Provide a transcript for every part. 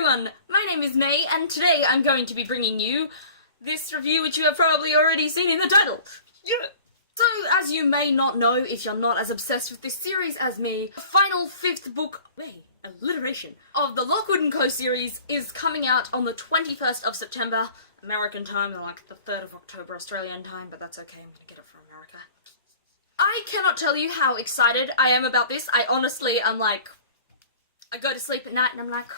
everyone, my name is May, and today I'm going to be bringing you this review which you have probably already seen in the title. Yeah! So, as you may not know, if you're not as obsessed with this series as me, the final fifth book, alliteration, of the Lockwood&Co series is coming out on the 21st of September, American time, like the 3rd of October Australian time, but that's okay, I'm gonna get it from America. I cannot tell you how excited I am about this. I honestly am like, I go to sleep at night and I'm like,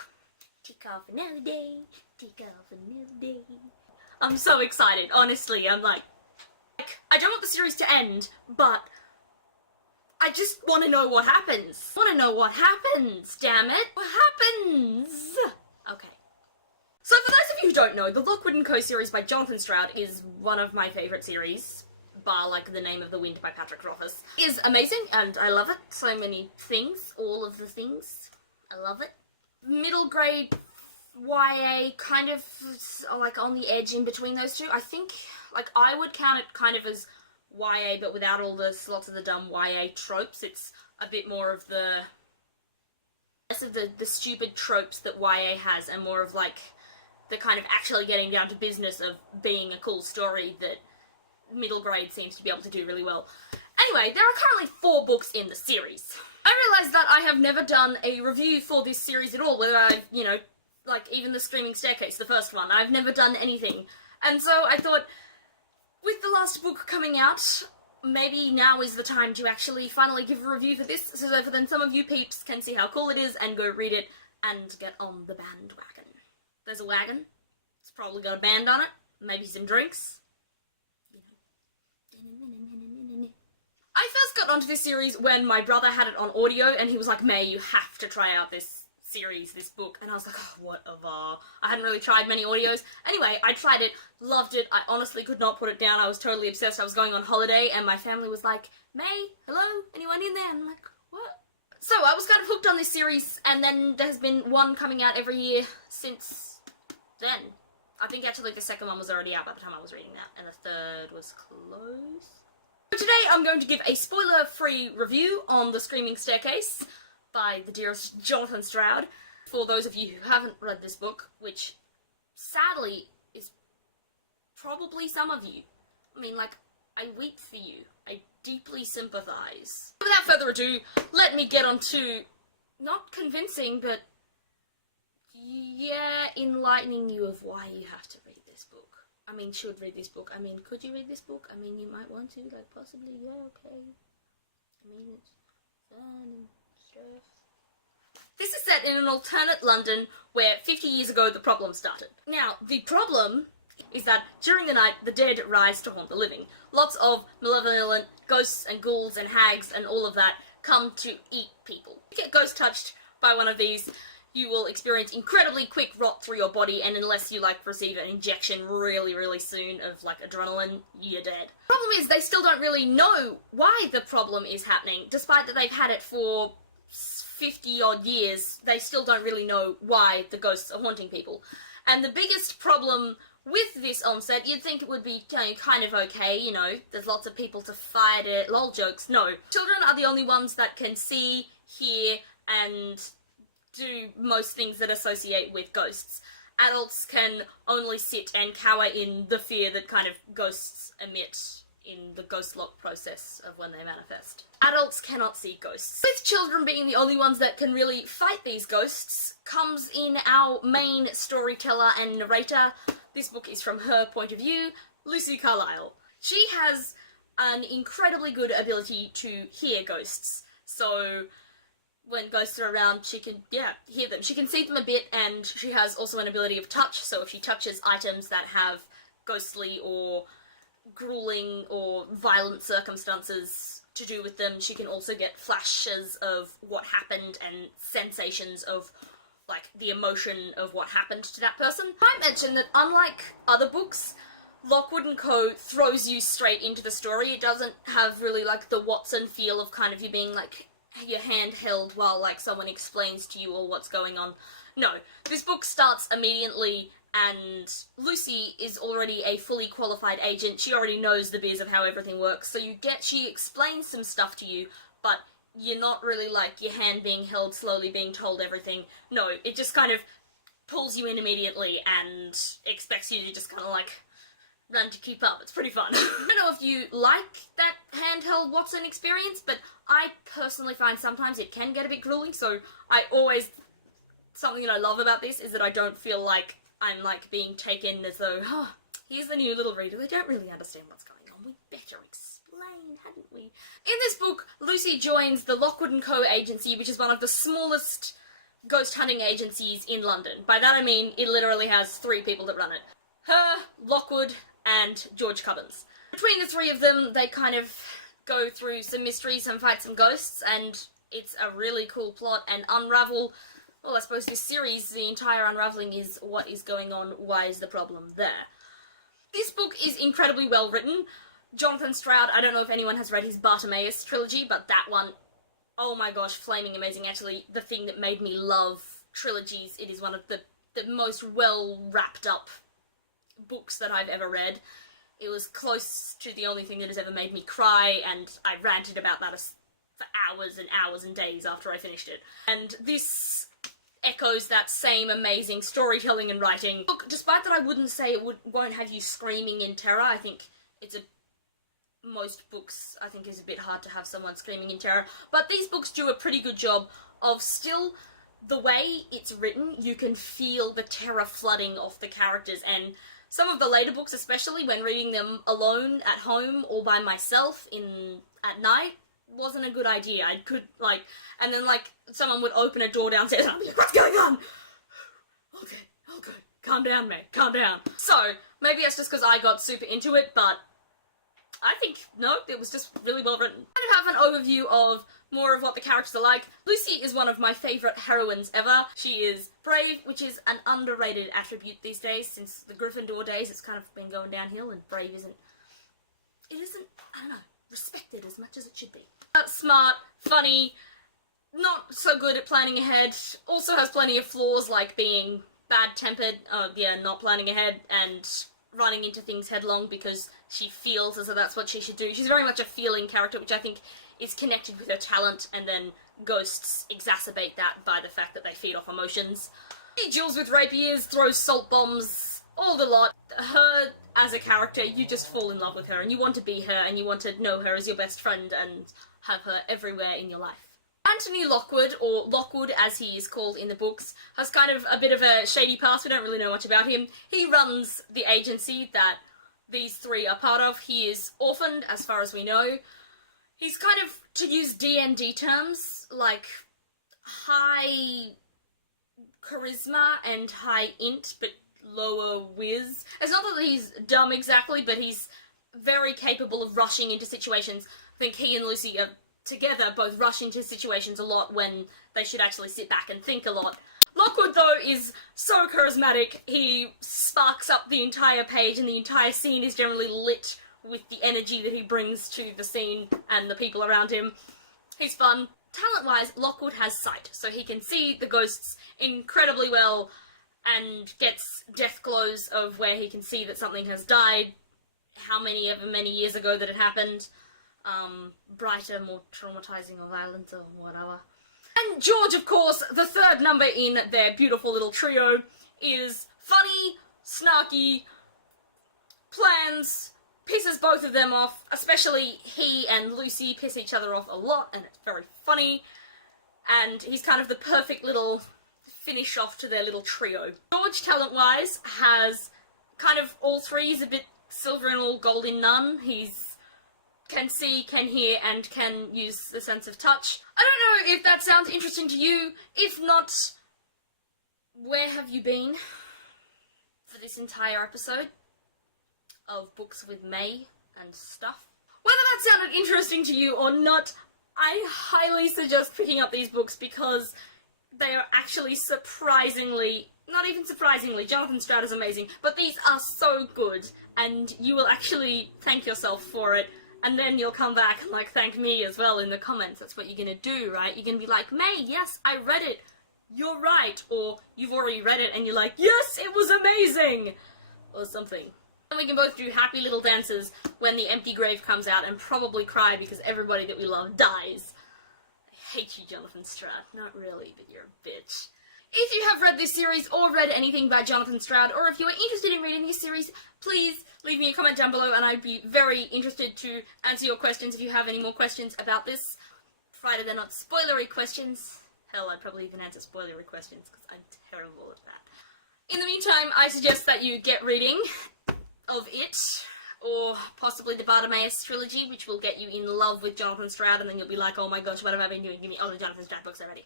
tick off another day, tick off another day. I'm so excited, honestly. I'm like, I don't want the series to end, but I just want to know what happens. I want to know what happens, damn it. What happens? Okay. So for those of you who don't know, the Lockwood&Co series by Jonathan Stroud is one of my favourite series, bar like The Name of the Wind by Patrick Rothfuss. It is amazing, and I love it. So many things, all of the things. I love it. Middle grade YA, kind of like on the edge in between those two. I think, like, I would count it kind of as YA, but without all the lots of the dumb YA tropes. It's a bit more of the less of the stupid tropes that YA has, and more of like the kind of actually getting down to business of being a cool story that middle grade seems to be able to do really well. Anyway, there are currently 4 books in the series. I realised that I have never done a review for this series at all, whether I've, you know, like even the Screaming Staircase, the first one, I've never done anything. And so I thought, with the last book coming out, maybe now is the time to actually finally give a review for this, so that then some of you peeps can see how cool it is and go read it and get on the bandwagon. There's a wagon. It's probably got a band on it. Maybe some drinks. I first got onto this series when my brother had it on audio, and he was like, May, you have to try out this series, this book. And I was like, oh, whatever. I hadn't really tried many audios. Anyway, I tried it, loved it. I honestly could not put it down. I was totally obsessed. I was going on holiday, and my family was like, May, hello? Anyone in there? And I'm like, what? So I was kind of hooked on this series, and then there's been one coming out every year since then. I think actually the second one was already out by the time I was reading that, and the third was close. So today I'm going to give a spoiler-free review on The Screaming Staircase by the dearest Jonathan Stroud. For those of you who haven't read this book, which sadly is probably some of you. I mean, like, I weep for you. I deeply sympathise. Without further ado, let me get on to, not convincing, but yeah, enlightening you of why you have to read this book. I mean, should read this book. I mean, could you read this book? I mean, you might want to, like, possibly, yeah, okay. I mean, it's fun and stuff. This is set in an alternate London where 50 years ago the problem started. Now, the problem is that during the night, the dead rise to haunt the living. Lots of malevolent ghosts and ghouls and hags and all of that come to eat people. If you get ghost touched by one of these, you will experience incredibly quick rot through your body, and unless you, like, receive an injection really, really soon of, like, adrenaline, you're dead. The problem is, they still don't really know why the problem is happening. Despite that they've had it for 50-odd years, they still don't really know why the ghosts are haunting people. And the biggest problem with this onset, you'd think it would be, you know, kind of okay, you know, there's lots of people to fight it, lol jokes. No. Children are the only ones that can see, hear, and do most things that associate with ghosts. Adults can only sit and cower in the fear that kind of ghosts emit in the ghost lock process of when they manifest. Adults cannot see ghosts. With children being the only ones that can really fight these ghosts, comes in our main storyteller and narrator. This book is from her point of view, Lucy Carlyle. She has an incredibly good ability to hear ghosts. So when ghosts are around, she can, hear them. She can see them a bit, and she has also an ability of touch, so if she touches items that have ghostly or grueling or violent circumstances to do with them, she can also get flashes of what happened and sensations of, like, the emotion of what happened to that person. I might mention that unlike other books, Lockwood&Co throws you straight into the story. It doesn't have really, like, the Watson feel of kind of you being, like, your hand held while, like, someone explains to you all what's going on. No, this book starts immediately, and Lucy is already a fully qualified agent. She already knows the biz of how everything works, so she explains some stuff to you, but you're not really, like, your hand being held, slowly being told everything. No, it just kind of pulls you in immediately and expects you to just kind of like run to keep up. It's pretty fun. I don't know if you like that handheld Watson experience, but I personally find sometimes it can get a bit grueling, so something that I love about this is that I don't feel like I'm like being taken as though, here's the new little reader, they don't really understand what's going on, we better explain, hadn't we? In this book, Lucy joins the Lockwood&Co agency, which is one of the smallest ghost hunting agencies in London. By that I mean it literally has 3 people that run it. Her, Lockwood, and George Cubbins. Between the 3 of them, they kind of go through some mysteries and fight some ghosts, and it's a really cool plot and unravel. Well, I suppose this series, the entire unravelling is what is going on, why is the problem there. This book is incredibly well written. Jonathan Stroud, I don't know if anyone has read his Bartimaeus trilogy, but that one, oh my gosh, flaming amazing. Actually, the thing that made me love trilogies, it is one of the most well wrapped up books that I've ever read. It was close to the only thing that has ever made me cry, and I ranted about that for hours and hours and days after I finished it. And this echoes that same amazing storytelling and writing. Look, despite that I wouldn't say it won't have you screaming in terror, I think most books, I think, is a bit hard to have someone screaming in terror, but these books do a pretty good job of still, the way it's written, you can feel the terror flooding off the characters, and some of the later books, especially when reading them alone at home or by myself at night, wasn't a good idea. I could, and then, someone would open a door downstairs and I'd be like, what's going on? Okay, calm down, mate, calm down. So, maybe that's just because I got super into it, but I think, no, it was just really well written. I have an overview of more of what the characters are like. Lucy is one of my favourite heroines ever. She is brave, which is an underrated attribute these days. Since the Gryffindor days, it's kind of been going downhill, and brave isn't, I don't know, respected as much as it should be. Smart, funny, not so good at planning ahead, also has plenty of flaws like being bad-tempered, not planning ahead, and running into things headlong because she feels as though that's what she should do. She's very much a feeling character, which I think is connected with her talent, and then ghosts exacerbate that by the fact that they feed off emotions. She duels with rapiers, throws salt bombs, all the lot. Her, as a character, you just fall in love with her, and you want to be her, and you want to know her as your best friend, and have her everywhere in your life. Anthony Lockwood, or Lockwood as he is called in the books, has kind of a bit of a shady past. We don't really know much about him. He runs the agency that these 3 are part of. He is orphaned, as far as we know. He's kind of, to use D&D terms, like, high charisma and high int, but lower whiz. It's not that he's dumb exactly, but he's very capable of rushing into situations. I think he and Lucy are together both rush into situations a lot when they should actually sit back and think a lot. Lockwood, though, is so charismatic. He sparks up the entire page, and the entire scene is generally lit with the energy that he brings to the scene and the people around him. He's fun. Talent-wise, Lockwood has sight, so he can see the ghosts incredibly well and gets death glows of where he can see that something has died, how many years ago that it happened, brighter, more traumatizing or violent or whatever. And George, of course, the 3rd number in their beautiful little trio, is funny, snarky, plans, pisses both of them off, especially he and Lucy piss each other off a lot, and it's very funny, and he's kind of the perfect little finish off to their little trio. George, talent-wise, has kind of all 3. He's a bit silver and all gold in none. He's can see, can hear, and can use the sense of touch. I don't know if that sounds interesting to you. If not, where have you been for this entire episode of Books with May and stuff? Whether that sounded interesting to you or not, I highly suggest picking up these books because they are actually surprisingly, not even surprisingly, Jonathan Stroud is amazing, but these are so good, and you will actually thank yourself for it. And then you'll come back and, thank me as well in the comments. That's what you're gonna do, right? You're gonna be like, May, yes, I read it. You're right. Or you've already read it and you're like, yes, it was amazing! Or something. And we can both do happy little dances when The Empty Grave comes out and probably cry because everybody that we love dies. I hate you, Jonathan Stroud. Not really, but you're a bitch. If you have read this series or read anything by Jonathan Stroud, or if you are interested in reading this series, please leave me a comment down below and I'd be very interested to answer your questions if you have any more questions about this, provided they're not spoilery questions. Hell, I'd probably even answer spoilery questions because I'm terrible at that. In the meantime, I suggest that you get reading of it, or possibly the Bartimaeus trilogy, which will get you in love with Jonathan Stroud, and then you'll be like, oh my gosh, what have I been doing? Give me all the Jonathan Stroud books already.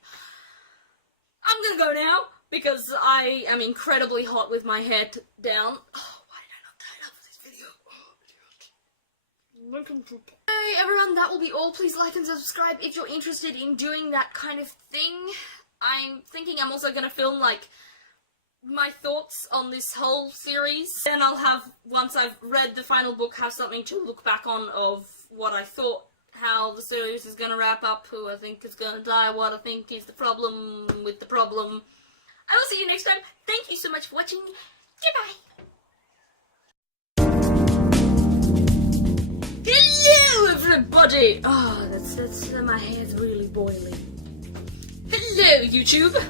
I'm gonna go now, because I am incredibly hot with my hair down. Oh, why did I not tie it up for this video? Oh, idiot. Hey everyone, that will be all. Please like and subscribe if you're interested in doing that kind of thing. I'm thinking I'm also gonna film, like, my thoughts on this whole series. Then I'll have, once I've read the final book, have something to look back on of what I thought, how the series is going to wrap up, who I think is going to die, what I think is the problem with the problem. I will see you next time. Thank you so much for watching. Goodbye. Hello everybody. Oh, that's my hair's really boiling. Hello YouTube.